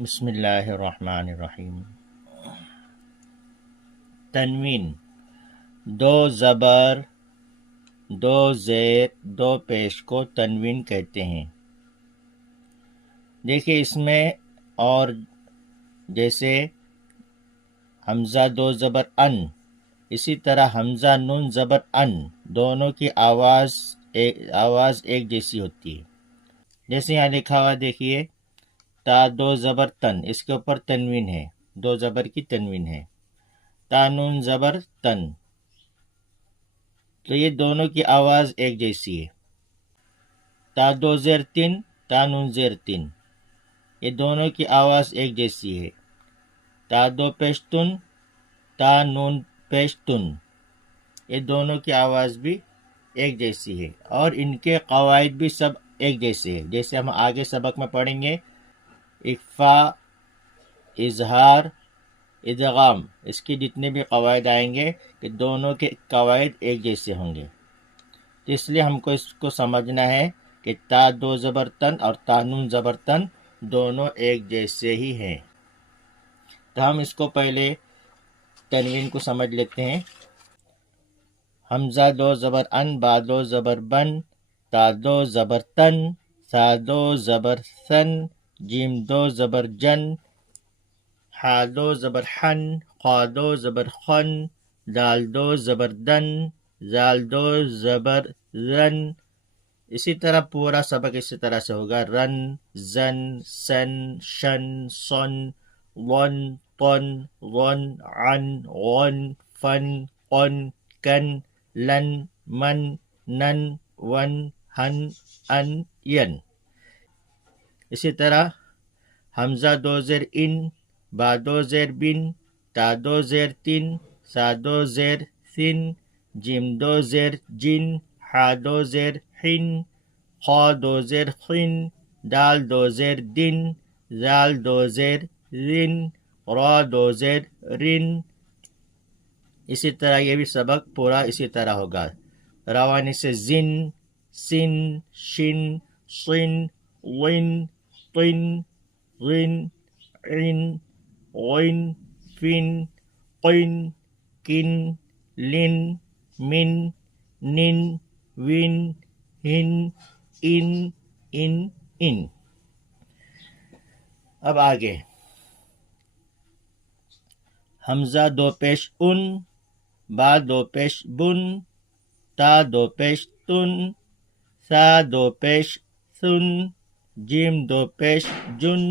بسم اللہ الرحمن الرحیم۔ تنوین، دو زبر، دو زیر، دو پیش کو تنوین کہتے ہیں۔ دیکھیے اس میں اور جیسے حمزہ دو زبر ان، اسی طرح حمزہ نون زبر ان، دونوں کی آواز ایک جیسی ہوتی ہے۔ جیسے یہاں لکھا ہوا دیکھیے تا دو زبر تن، اس کے اوپر تنوین ہے، دو زبر کی تنوین ہے۔ تا نون زبر تن، تو یہ دونوں کی آواز ایک جیسی ہے۔ تا دو زیر تن، تا نون زیر تن، یہ دونوں کی آواز ایک جیسی ہے۔ تا دو پیشتن، تا نون پیشتن، یہ دونوں کی آواز بھی ایک جیسی ہے، اور ان کے قواعد بھی سب ایک جیسے ہیں۔ جیسے ہم آگے سبق میں پڑھیں گے، اخفا، اظہار، ادغام، اس کے جتنے بھی قواعد آئیں گے کہ دونوں کے قواعد ایک جیسے ہوں گے۔ تو اس لیے ہم کو اس کو سمجھنا ہے کہ تا دو زبر تن اور تا نون زبر تن دونوں ایک جیسے ہی ہیں۔ تو ہم اس کو پہلے تنوین کو سمجھ لیتے ہیں۔ حمزہ دو زبر ان، با دو زبر بن، تا دو زبر تن، سا دو زبر سن، جیم دو زبر جن، حا دو زبر حن، خا دو زبر خن، دال دو زبر دن، زال دو زبر زن۔ اسی طرح پورا سبق اسی طرح سے ہوگا۔ رن، زن، سن، شن، سن، ون، طن، غن، عن، غن، فن، قن، کن، لن، من، نن، ون، ہن، ان، ین۔ اسی طرح حمزہ دو زیر ان، با دو زیر بن، تا دو زیر تن، سا دو زیر سن، جیم دو زیر جن، حا دو زیر حن، خا دو زیر خن، دال دو زیر دن، زال دو زیر رن، را دو زیر رن۔ اسی طرح یہ بھی سبق پورا اسی طرح ہوگا۔ روانی سے زن، سن، شن، صن، ون، طن، غن، عن، غن، فن، قن، کن، لن، من، نن، ون، ہن، ان۔ اب آگے حمزہ دو پیش ان، با دو پیش بن، تا دو پیش تن، سا دو پیش سن، جیم دو پیش جن،